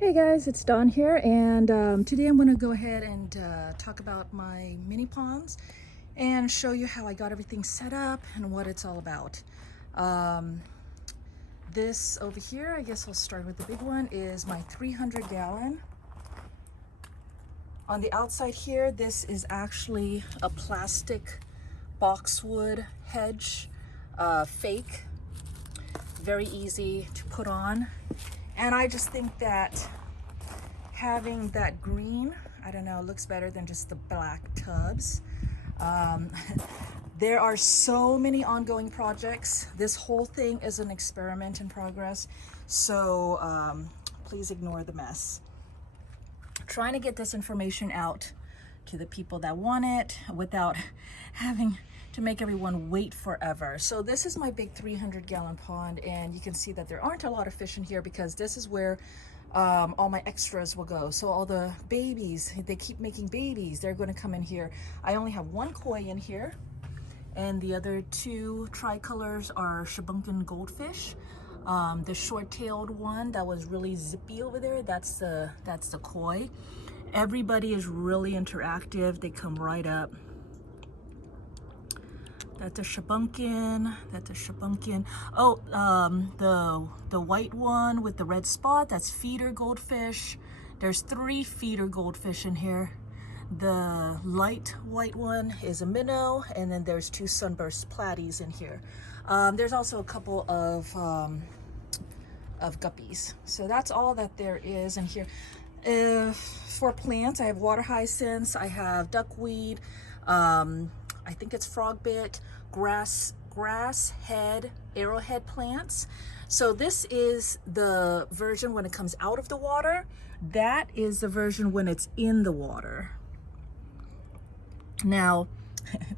Hey guys, it's Dawn here, and today I'm going to go ahead and talk about my mini ponds and show you how I got everything set up and what it's all about. This over here, I guess I'll start with the big one, is my 300 gallon. On the outside here, this is actually a plastic Boxwood Hedge fake. Very easy to put on. And I just think that having that green, I don't know, looks better than just the black tubs. There are so many ongoing projects. This whole thing is an experiment in progress, so please ignore the mess. Trying to get this information out to the people that want it without having to make everyone wait forever. So this is my big 300 gallon pond, and you can see that there aren't a lot of fish in here because this is where all my extras will go. So all the babies, they keep making babies, they're going to come in here. I only have one koi in here, and the other two tricolors are Shabunkin Goldfish. The short-tailed one that was really zippy over there, that's the koi. Everybody is really interactive. They come right up. That's a Shabunkin, that's a Shabunkin. Oh, the white one with the red spot, that's feeder goldfish. There's 3 feeder goldfish in here. The light white one is a minnow, and then there's 2 sunburst platies in here. There's also a couple of guppies. So that's all that there is in here. For plants, I have water hyacinths, I have duckweed, I think it's frogbit, grass head, arrowhead plants. So this is the version when it comes out of the water. That is the version when it's in the water. Now,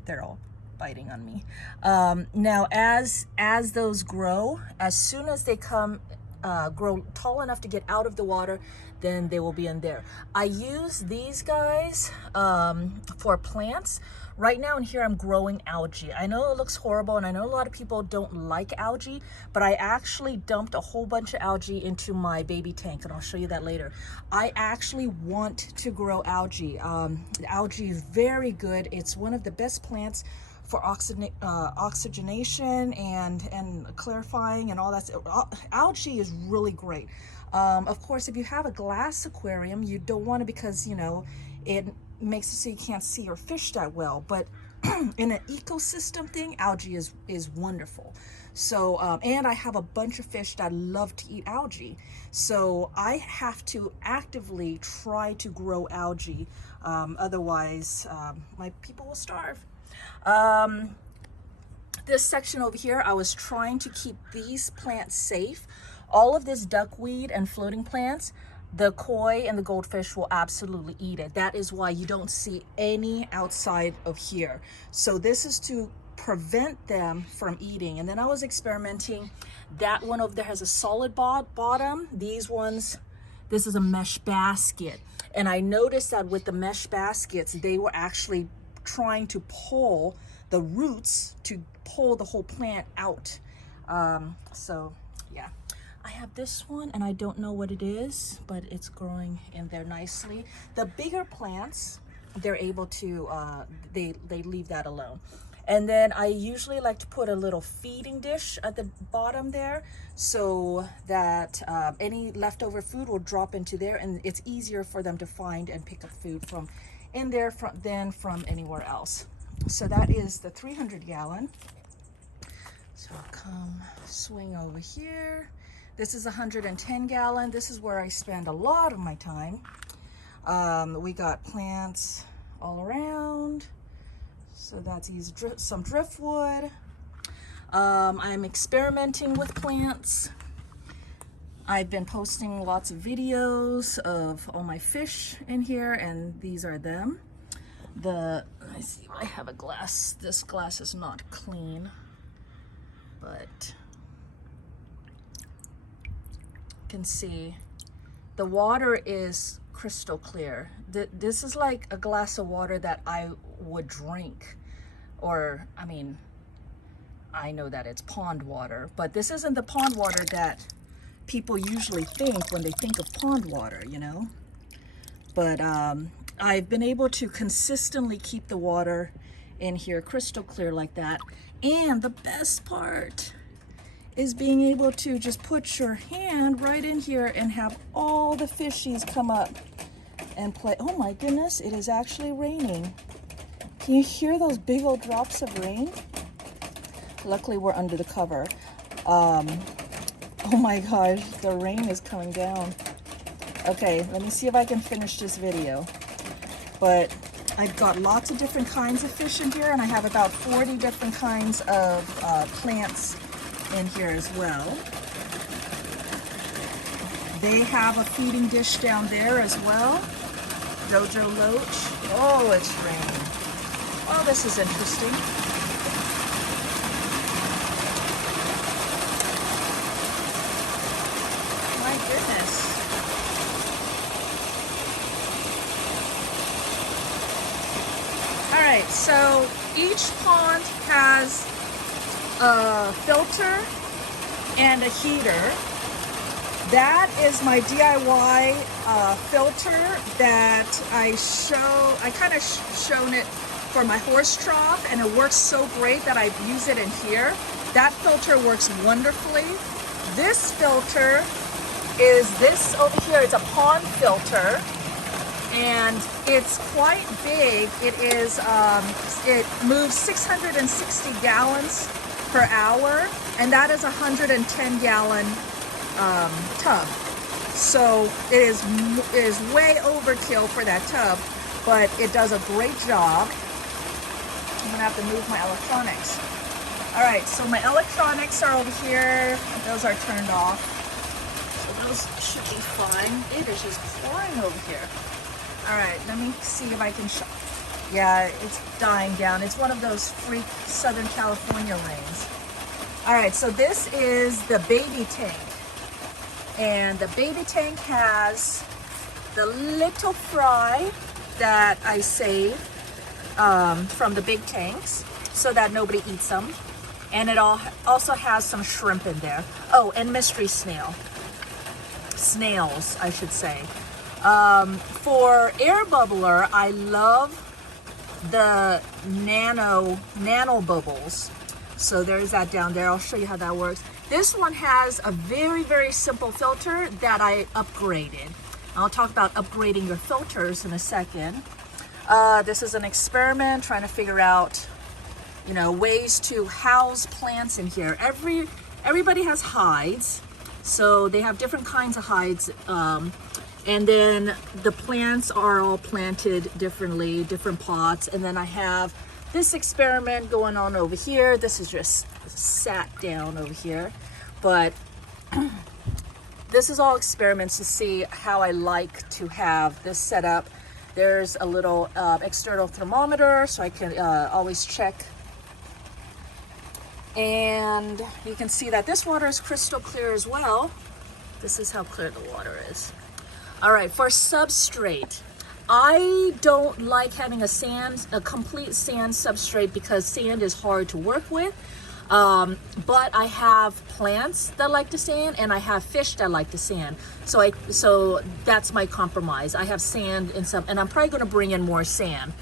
they're all biting on me. Now, as those grow, as soon as they grow tall enough to get out of the water, then they will be in there. I use these guys for plants. Right now in here I'm growing algae. I know it looks horrible, and I know a lot of people don't like algae, but I actually dumped a whole bunch of algae into my baby tank, and I'll show you that later. I actually want to grow algae. Algae is very good. It's one of the best plants for oxygenation and clarifying and all that. Algae is really great. Of course, if you have a glass aquarium, you don't want to, because you know it makes it so you can't see your fish that well. But in an ecosystem thing, algae is wonderful. So and I have a bunch of fish that love to eat algae, so I have to actively try to grow algae. Otherwise my people will starve. This section over here, I was trying to keep these plants safe. All of this duckweed and floating plants, the koi and the goldfish will absolutely eat it. That is why you don't see any outside of here. So this is to prevent them from eating. And then I was experimenting. That one over there has a solid bottom. These ones, this is a mesh basket. And I noticed that with the mesh baskets, they were actually trying to pull the roots to pull the whole plant out. So yeah, I have this one, and I don't know what it is, but it's growing in there nicely. The bigger plants, they're able to they leave that alone. And then I usually like to put a little feeding dish at the bottom there, so that any leftover food will drop into there, and it's easier for them to find and pick up food from in there than from anywhere else. So that is the 300 gallon. So I'll come swing over here. This is 110 gallon. This is where I spend a lot of my time. We got plants all around. So that's some driftwood. I'm experimenting with plants. I've been posting lots of videos of all my fish in here, and these are them. Let me see, I have a glass. This glass is not clean, but you can see the water is crystal clear. This is like a glass of water that I would drink, or I mean, I know that it's pond water, but this isn't the pond water that people usually think when they think of pond water, you know. But I've been able to consistently keep the water in here crystal clear like that. And the best part is being able to just put your hand right in here and have all the fishies come up and play. Oh my goodness, it is actually raining. Can you hear those big old drops of rain? Luckily we're under the cover. Oh my gosh, the rain is coming down. Okay, let me see if I can finish this video. But I've got lots of different kinds of fish in here, and I have about 40 different kinds of plants in here as well. They have a feeding dish down there as well. Dojo Loach. Oh, it's raining. Oh, this is interesting. My goodness. All right, so each pond has a filter and a heater. That is my DIY filter that I kind of shown it for my horse trough, and it works so great that I use it in here. That filter works wonderfully. This filter is this over here. It's a pond filter, and it's quite big. It is, it moves 660 gallons per hour, and that is a 110-gallon tub. So it is way overkill for that tub, but it does a great job. I'm gonna have to move my electronics. All right, so my electronics are over here. Those are turned off. So those should be fine. It is just pouring over here. All right, let me see if I can show. Yeah, it's dying down. It's one of those freak Southern California rains. All right, so this is the baby tank. And the baby tank has the little fry that I save from the big tanks so that nobody eats them. And it also has some shrimp in there. Oh, and mystery snails, I should say. For air bubbler, I love the nano bubbles. So there's that down there. I'll show you how that works. This one has a very, very simple filter that I upgraded. I'll talk about upgrading your filters in a second. This is an experiment trying to figure out, you know, ways to house plants in here. Everybody has hides, so they have different kinds of hides, and then the plants are all planted differently, different pots. And then I have this experiment going on over here. This is just sat down over here, but this is all experiments to see how I like to have this set up. There's a little external thermometer, so I can always check. And you can see that this water is crystal clear as well. This is how clear the water is. All right, for substrate, I don't like having a complete sand substrate because sand is hard to work with. But I have plants that like the sand, and I have fish that like the sand. So that's my compromise. I have sand and some, and I'm probably going to bring in more sand.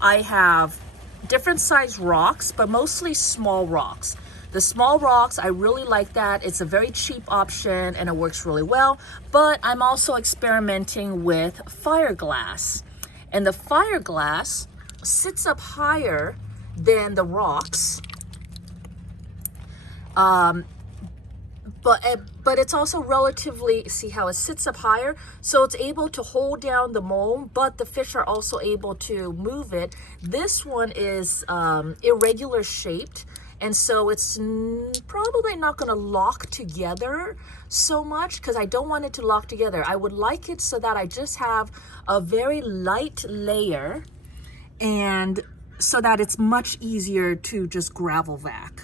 I have different size rocks, but mostly small rocks. The small rocks, I really like that. It's a very cheap option and it works really well. But I'm also experimenting with fiberglass. And the fiberglass sits up higher than the rocks. But it's also relatively, see how it sits up higher? So it's able to hold down the mold, but the fish are also able to move it. This one is irregular shaped, and so it's probably not going to lock together so much because I don't want it to lock together. I would like it so that I just have a very light layer, and so that it's much easier to just gravel vac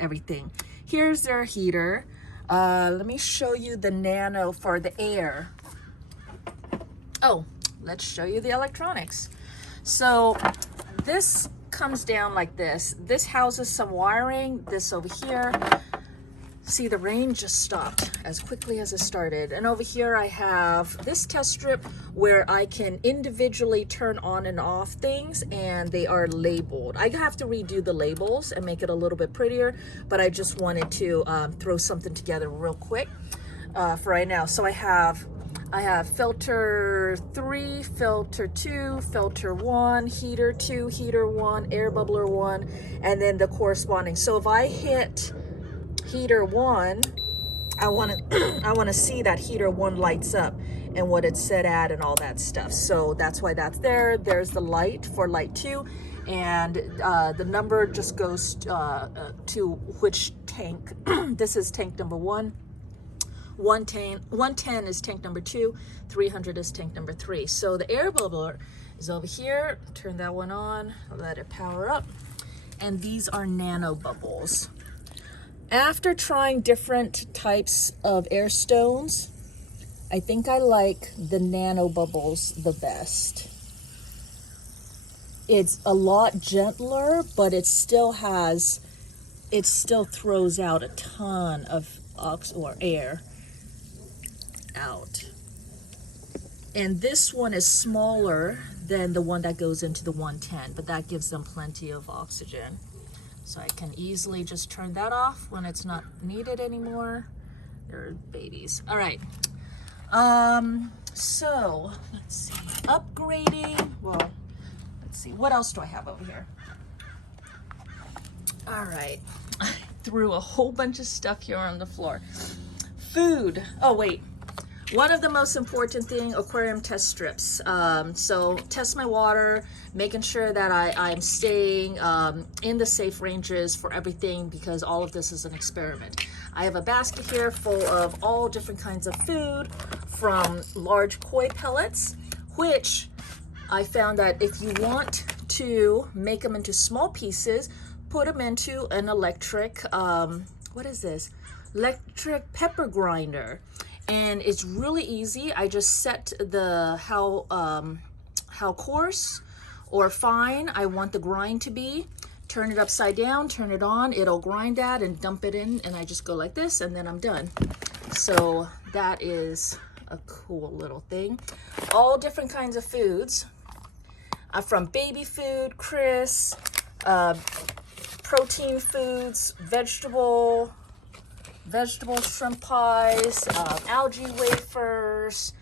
everything. Here's their heater. Let me show you the nano for the air. Oh, let's show you the electronics. So this comes down like this. This houses some wiring, this over here. See, the rain just stopped as quickly as it started. And over here I have this test strip where I can individually turn on and off things, and they are labeled. I have to redo the labels and make it a little bit prettier, but I just wanted to throw something together real quick for right now. So I have filter 3, filter 2, filter 1, heater 2, heater 1, air bubbler 1, and then the corresponding. So if I hit heater 1, I want to see that heater 1 lights up and what it's set at and all that stuff. So that's why that's there. There's the light for light 2, and the number just goes to which tank. This is tank number 1. 110 is tank number 2, 300 is tank number 3. So the air bubbler is over here. Turn that one on, let it power up. And these are nano bubbles. After trying different types of air stones, I think I like the nano bubbles the best. It's a lot gentler, but it still throws out a ton of air out. And this one is smaller than the one that goes into the 110, but that gives them plenty of oxygen. So I can easily just turn that off when it's not needed anymore. They're babies. All right. So let's see. Upgrading. Well, let's see. What else do I have over here? All right. I threw a whole bunch of stuff here on the floor. Food. Oh, wait. One of the most important thing, aquarium test strips. So test my water, making sure that I'm staying in the safe ranges for everything, because all of this is an experiment. I have a basket here full of all different kinds of food, from large koi pellets, which I found that if you want to make them into small pieces, put them into an electric, what is this? Electric pepper grinder. And it's really easy. I just set the how coarse or fine I want the grind to be. Turn it upside down, turn it on, it'll grind that and dump it in, and I just go like this and then I'm done. So that is a cool little thing. All different kinds of foods, from baby food, crisp, protein foods, vegetable shrimp pies, algae wafers,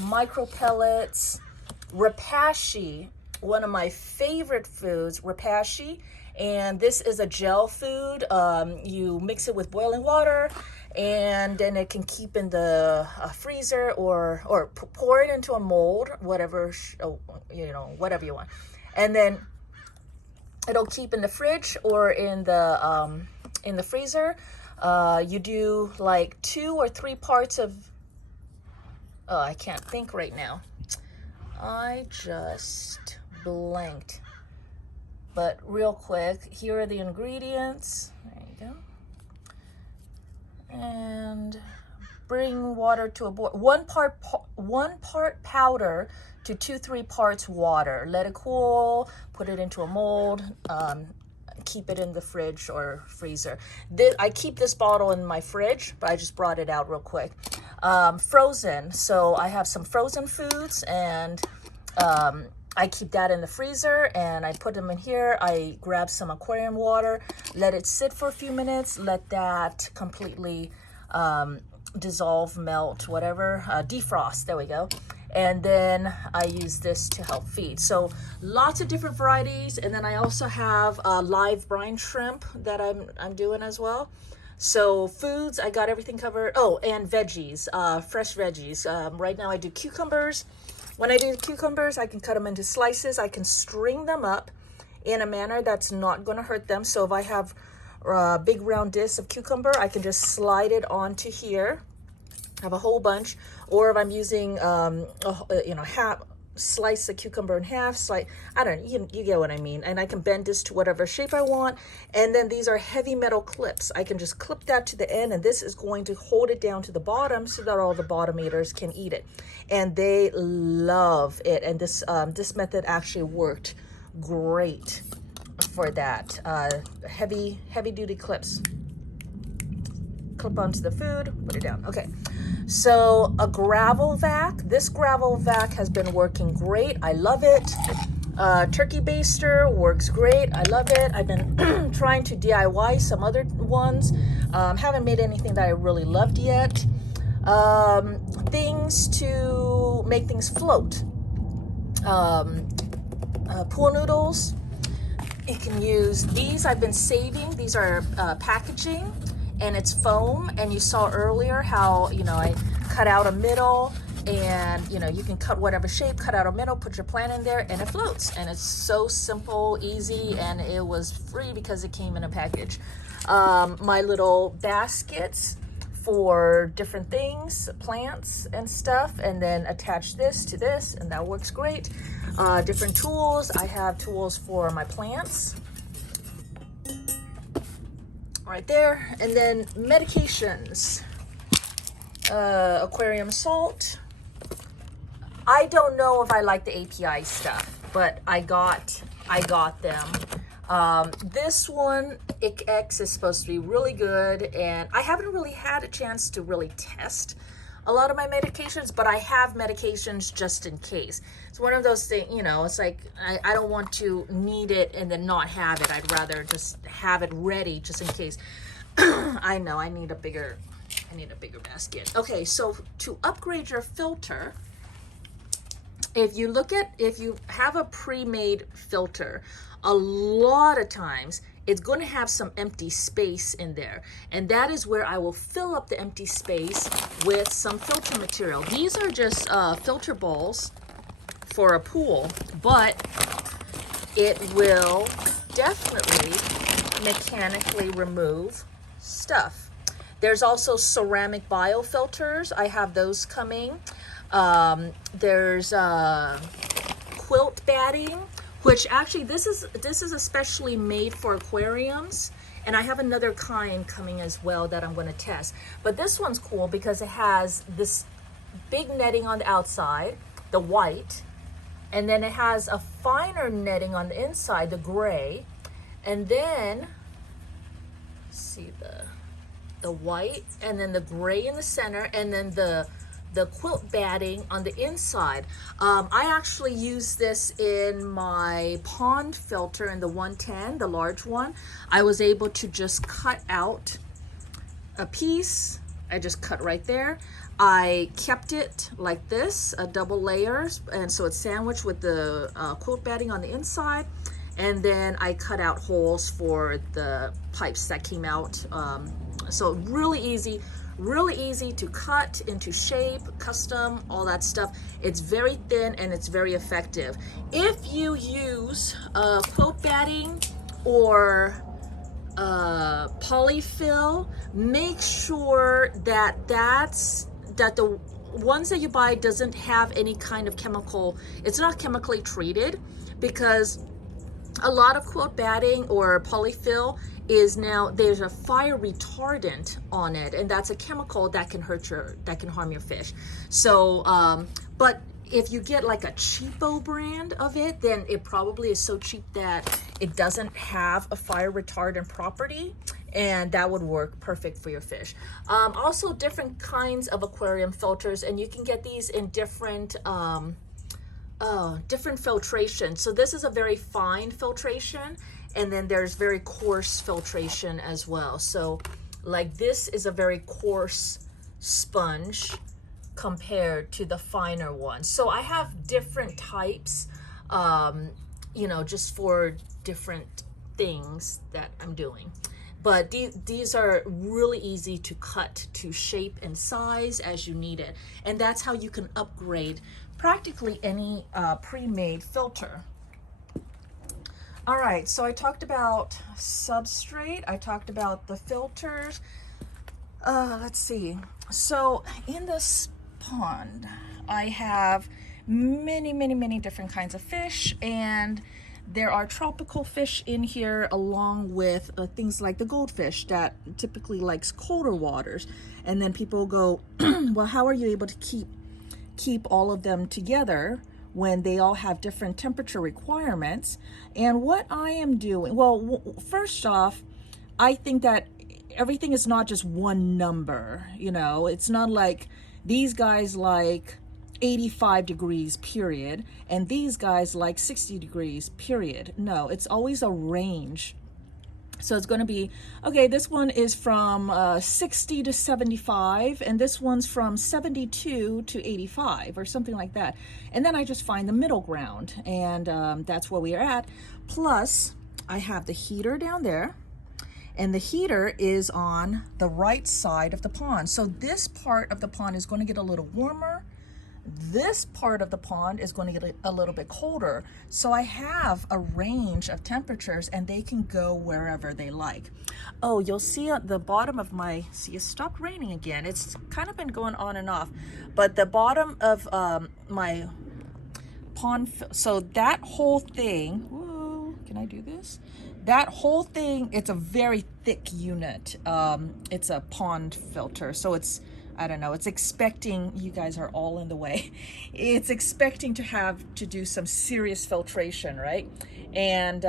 micro pellets, rapashi, one of my favorite foods, rapashi. And this is a gel food. You mix it with boiling water, and then it can keep in the freezer or pour it into a mold, whatever whatever you want, and then it'll keep in the fridge or in the freezer. You do like 2 or 3 parts of, I can't think right now. I just blanked. But real quick, here are the ingredients. There you go. And bring water to a boil. 1 part powder to 2-3 parts water. Let it cool, put it into a mold, keep it in the fridge or freezer. I keep this bottle in my fridge, but I just brought it out real quick. Frozen. So I have some frozen foods, and I keep that in the freezer, and I put them in here. I grab some aquarium water, let it sit for a few minutes, let that completely dissolve, melt, whatever, defrost. There we go. And then I use this to help feed. So lots of different varieties. And then I also have live brine shrimp that I'm doing as well. So foods, I got everything covered. Oh, and veggies, fresh veggies. Right now I do cucumbers. When I do cucumbers, I can cut them into slices. I can string them up in a manner that's not gonna hurt them. So if I have big round discs of cucumber, I can just slide it onto here. Have a whole bunch. Or if I'm using half, slice the cucumber in half, I don't know, you get what I mean. And I can bend this to whatever shape I want. And then these are heavy metal clips. I can just clip that to the end, and this is going to hold it down to the bottom so that all the bottom eaters can eat it. And they love it. And this method actually worked great for that. Heavy duty clips. clip onto the food, put it down. Okay, so a gravel vac. This gravel vac has been working great. I love it. Turkey baster works great. I love it. I've been trying to DIY some other ones. Haven't made anything that I really loved yet. Things to make things float. Pool noodles. You can use these. I've been saving. These are packaging, and it's foam. And you saw earlier how, you know, I cut out a middle, and you know, you can cut whatever shape, cut out a middle, put your plant in there, and it floats. And it's so simple, easy, and it was free because it came in a package. My little baskets for different things, plants and stuff, and then attach this to this, and that works great. Different tools. I have tools for my plants right there. And then medications, aquarium salt. I don't know if I like the API stuff, but I got them. This one, ICX, is supposed to be really good, and I haven't really had a chance to really test a lot of my medications, but I have medications just in case. It's one of those things, you know, it's like I don't want to need it and then not have it. I'd rather just have it ready just in case. I know I need a bigger basket. Okay, so to upgrade your filter, if you have a pre-made filter, a lot of times it's going to have some empty space in there, and that is where I will fill up the empty space with some filter material. These are just filter bowls for a pool, but it will definitely mechanically remove stuff. There's also ceramic biofilters. I have those coming. There's quilt batting, which actually this is especially made for aquariums, and I have another kind coming as well that I'm going to test. But this one's cool because it has this big netting on the outside, the white, and then it has a finer netting on the inside, the gray, and then see the white, and then the gray in the center, and then the quilt batting on the inside. I actually use this in my pond filter in the 110, the large one. I was able to just cut out a piece. I just cut right there. I kept it like this, a double layers, and so it's sandwiched with the quilt batting on the inside. And then I cut out holes for the pipes that came out. So really easy to cut into shape, custom, all that stuff. It's very thin and it's very effective. If you use quilt batting or polyfill, make sure that the ones that you buy doesn't have any kind of chemical, it's not chemically treated, because a lot of quilt batting or polyfill is now, there's a fire retardant on it, and that's a chemical that can harm your fish. So but if you get like a cheapo brand of it, then it probably is so cheap that it doesn't have a fire retardant property, and that would work perfect for your fish. Also different kinds of aquarium filters, and you can get these in different different filtration. So this is a very fine filtration, and then there's very coarse filtration as well. So like this is a very coarse sponge compared to the finer one. So I have different types, you know, just for different things that I'm doing. But these are really easy to cut to shape and size as you need it. And that's how you can upgrade practically any pre-made filter. All right, so I talked about substrate. I talked about the filters. Let's see. So in this pond, I have many different kinds of fish, and there are tropical fish in here, along with things like the goldfish that typically likes colder waters. And then people go, well, how are you able to keep all of them together when they all have different temperature requirements? And what I am doing, well, first off, I think that everything is not just one number, you know. It's not like these guys like 85 degrees period and these guys like 60 degrees period. No, it's always a range. So it's going to be, okay, this one is from 60 to 75, and this one's from 72 to 85, or something like that. And then I just find the middle ground, and that's where we are at. Plus, I have the heater down there, and the heater is on the right side of the pond. So this part of the pond is going to get a little warmer. This part of the pond is going to get a little bit colder. So I have a range of temperatures and they can go wherever they like. Oh, you'll see at the bottom of my, see, it stopped raining again. It's kind of been going on and off, but the bottom of my pond, so that whole thing, whoa, can I do this? That whole thing, it's a very thick unit. It's a pond filter, so it's, I don't know, it's expecting, you guys are all in the way. It's expecting to have to do some serious filtration, right? And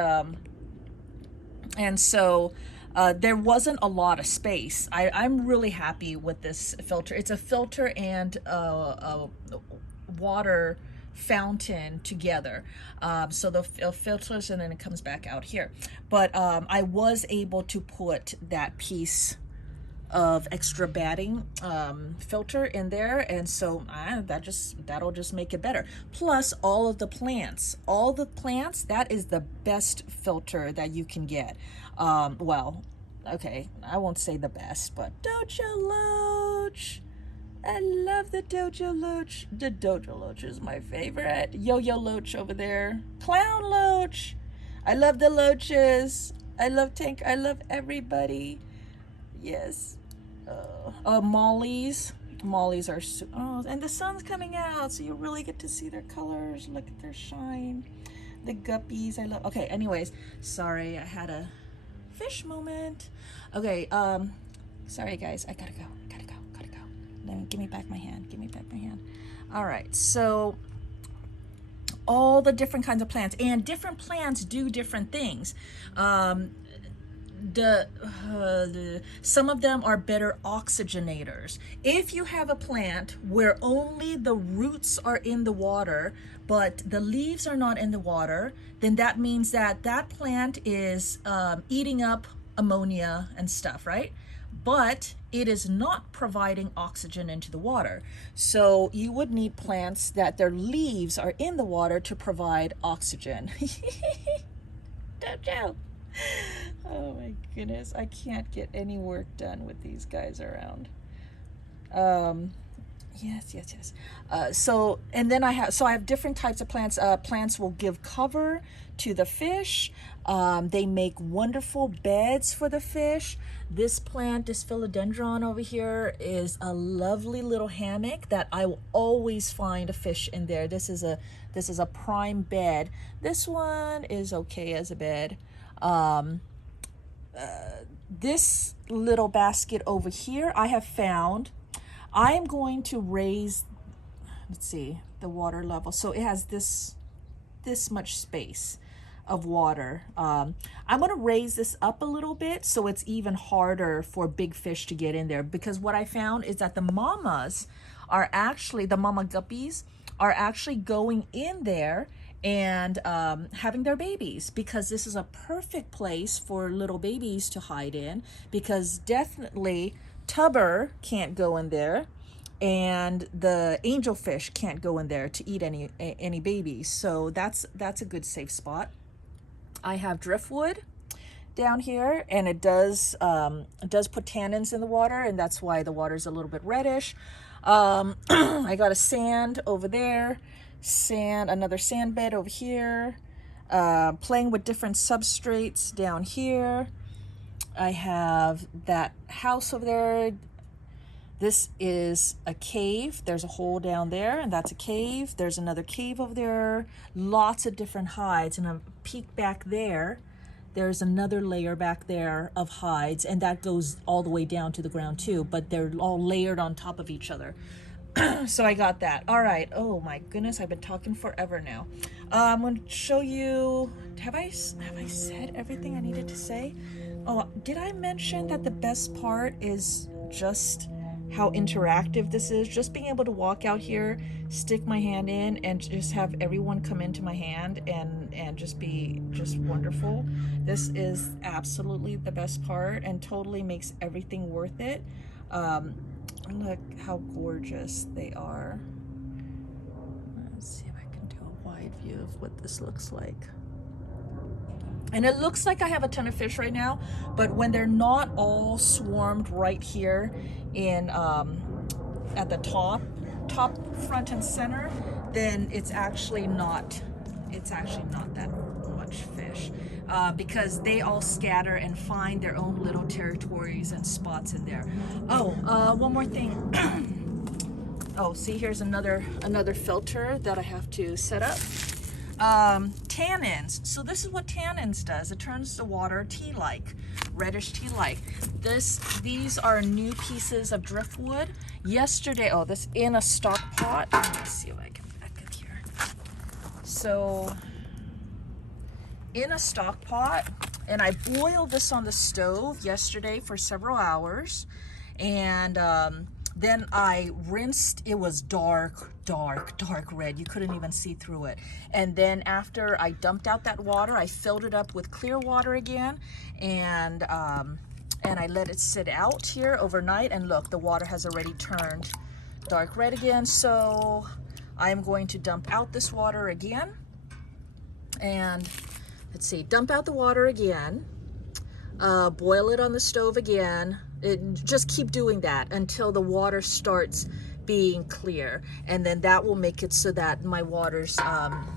so there wasn't a lot of space. I'm really happy with this filter. It's a filter and a water fountain together. So the filters and then it comes back out here. But I was able to put that piece of extra batting filter in there, and so that'll just make it better. Plus all the plants, that is the best filter that you can get. Well, okay, I won't say the best, but Dojo Loach, I love the Dojo Loach. The Dojo Loach is my favorite. Yo-Yo Loach over there, Clown Loach, I love the Loaches, I love Tank, I love everybody. Yes. Mollies are and the sun's coming out, so you really get to see their colors. Look at their shine. The guppies, I love. Okay, anyways, sorry, I had a fish moment. Okay, sorry guys, I gotta go. Then give me back my hand. All right, so all the different kinds of plants, and different plants do different things. Some of them are better oxygenators. If you have a plant where only the roots are in the water but the leaves are not in the water, then that means that that plant is eating up ammonia and stuff, right? But it is not providing oxygen into the water. So you would need plants that their leaves are in the water to provide oxygen. Dojo. Oh my goodness, I can't get any work done with these guys around. Yes. So I have different types of plants. Plants will give cover to the fish. They make wonderful beds for the fish. This plant, this philodendron over here, is a lovely little hammock that I will always find a fish in there. This is a prime bed. This one is okay as a bed. This little basket over here, I have found, I am going to raise, let's see, the water level. So it has this much space of water. I'm going to raise this up a little bit so it's even harder for big fish to get in there, because what I found is that the mama guppies are actually going in there and having their babies, because this is a perfect place for little babies to hide in, because definitely tubber can't go in there and the angelfish can't go in there to eat any babies. So that's a good safe spot. I have driftwood down here, and it does put tannins in the water, and that's why the water is a little bit reddish. I got a sand over there, another sand bed over here, playing with different substrates down here. I have that house over there. This is a cave. There's a hole down there, and that's a cave. There's another cave over there. Lots of different hides, and a peek back there. There's another layer back there of hides, and that goes all the way down to the ground too, but they're all layered on top of each other. So I got that. All right. Oh my goodness, I've been talking forever now. I'm going to show you, have I said everything I needed to say? Oh, did I mention that the best part is just how interactive this is? Just being able to walk out here, stick my hand in, and just have everyone come into my hand and just be just wonderful. This is absolutely the best part and totally makes everything worth it. Look how gorgeous they are. Let's see if I can do a wide view of what this looks like. And it looks like I have a ton of fish right now, but when they're not all swarmed right here in at the top, front and center, then it's actually not that much fish, because they all scatter and find their own little territories and spots in there. Oh, one more thing. Oh, see, here's another filter that I have to set up. Tannins. So this is what tannins does. It turns the water tea-like, reddish tea-like. These are new pieces of driftwood. Yesterday, oh, this in a stock pot. Let me see if I can back it here. So in a stock pot, and I boiled this on the stove yesterday for several hours, and then I rinsed. It was dark red. You couldn't even see through it. And then after I dumped out that water, I filled it up with clear water again, and I let it sit out here overnight. And look, the water has already turned dark red again. So I'm going to dump out this water again, and let's see, dump out the water again, boil it on the stove again. Just keep doing that until the water starts being clear, and then that will make it so that my waters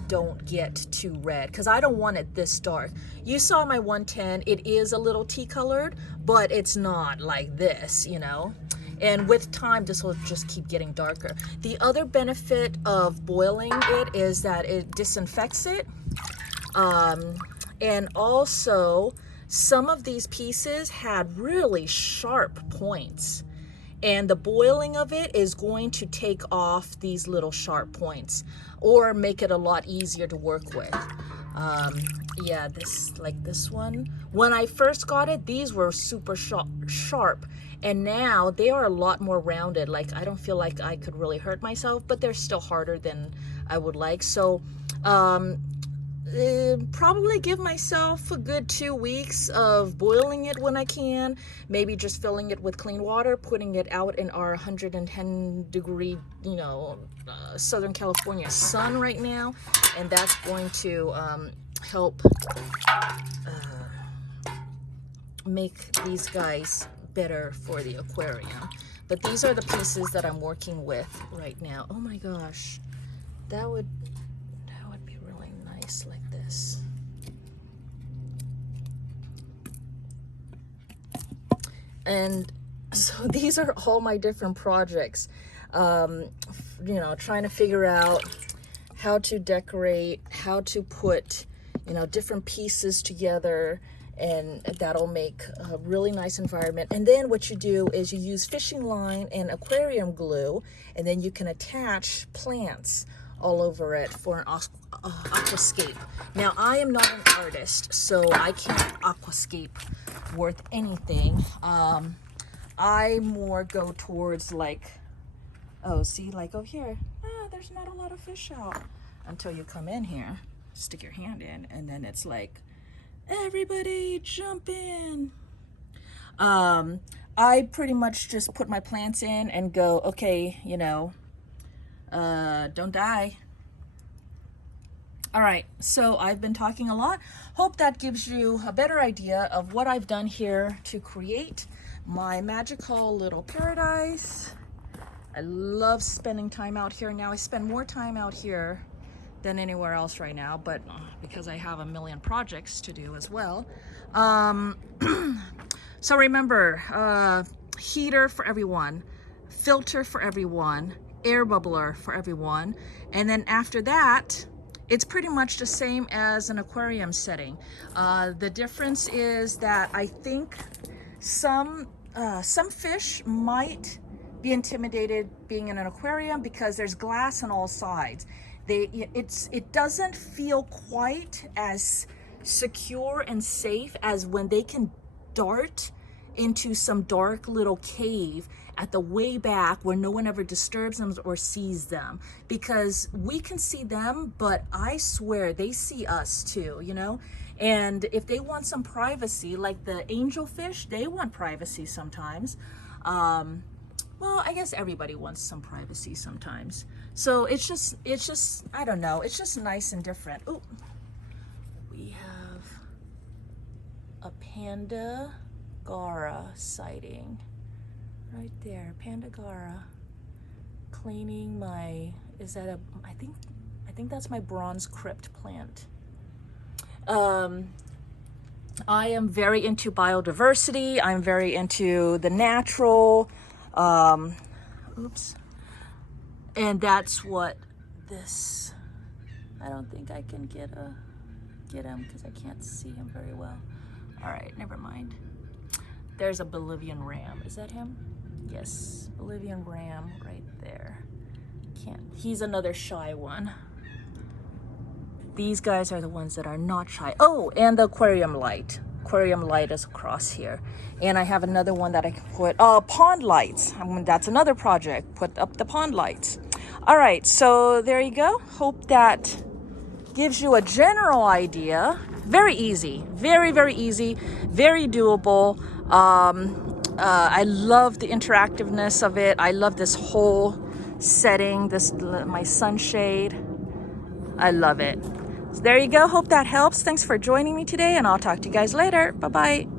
don't get too red, because I don't want it this dark. You saw my 110, it is a little tea colored, but it's not like this, you know. And with time, this will just keep getting darker. The other benefit of boiling it is that it disinfects it, and also some of these pieces had really sharp points, and the boiling of it is going to take off these little sharp points or make it a lot easier to work with. Yeah, this one, when I first got it, these were super sharp, and now they are a lot more rounded. Like, I don't feel like I could really hurt myself, but they're still harder than I would like. So probably give myself a good 2 weeks of boiling it when I can, maybe just filling it with clean water, putting it out in our 110-degree, you know, Southern California sun right now, and that's going to help make these guys better for the aquarium. But these are the pieces that I'm working with right now. Oh my gosh, that would be really nice like this. And so these are all my different projects. You know, trying to figure out how to decorate, how to put, you know, different pieces together, and that'll make a really nice environment. And then what you do is you use fishing line and aquarium glue, and then you can attach plants all over it for an aquascape. Now, I am not an artist, so I can't aquascape worth anything. I more go towards like, oh, see, like over here, there's not a lot of fish out until you come in here, stick your hand in, and then it's like, everybody jump in. I pretty much just put my plants in and go, okay, you know, don't die. All right, so I've been talking a lot. Hope that gives you a better idea of what I've done here to create my magical little paradise. I love spending time out here now. I spend more time out here than anywhere else right now, but because I have a million projects to do as well. So remember, heater for everyone, filter for everyone, air bubbler for everyone, and then after that, it's pretty much the same as an aquarium setting. The difference is that I think some fish might be intimidated being in an aquarium because there's glass on all sides. It doesn't feel quite as secure and safe as when they can dart into some dark little cave at the way back where no one ever disturbs them or sees them, because we can see them, but I swear they see us too, you know? And if they want some privacy, like the angelfish, they want privacy sometimes. Well, I guess everybody wants some privacy sometimes. So it's just, I don't know, it's just nice and different. Oh, we have a panda gara sighting right there. Panda gara cleaning my, is that a, I think that's my bronze crypt plant. I am very into biodiversity. I'm very into the natural. Oops. And that's what this, I don't think I can get him because I can't see him very well. All right, never mind. There's a Bolivian ram. Is that him? Yes, Bolivian ram right there. He's another shy one. These guys are the ones that are not shy. Oh, and the aquarium light. Aquarium light is across here. And I have another one that I can put, pond lights. That's another project, put up the pond lights. All right, so there you go. Hope that gives you a general idea. Very easy, very, very easy, very doable. I love the interactiveness of it. I love this whole setting, my sunshade. I love it. So there you go. Hope that helps. Thanks for joining me today, and I'll talk to you guys later. Bye-bye.